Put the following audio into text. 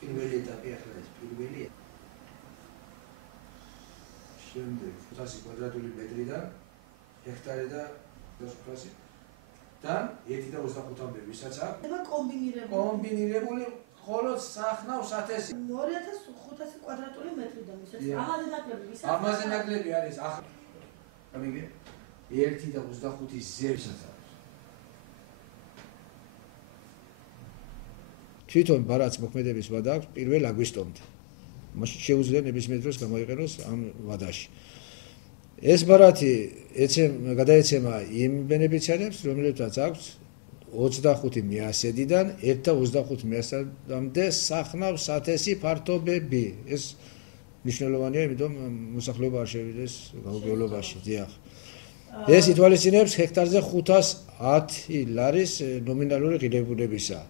პირველი ეტაპი ახლა ეს პირველია. შემდეგ 500 კვადრატული მეტრიდან ჰექტარი და 500 და 1.25-მდე ვისაც აქვს კომბინირებული ხოლო სახნავს 1000 2500 კვადრატული მეტრიდან ვისაც ამაზე ნაკლები ვისაც ამაზე ნაკლები არის ახლა გამიგე 1.25 ზევსაც არის თვითონ ბარათს მოქმედების ვადა აქვს 1 აგვისტომდე მაშინ შეუძლია ნებისმიერ დროს გამოიყენოს ამ ვადაში ეს ბარათი გადაეცემა იმ ბენეფიციარებს რომლებსაც აქვს 25 მიასედიდან 1.25 მიასედამდე სახნავს 1000 ფართობები ეს მნიშვნელოვანია იმიტომ მოსახლეობა არ შევიდეს გაუგევლობაში დიახ ეს ითვალისწინებს ჰექტარზე 510 ლარის ნომინალური ღირებულებისა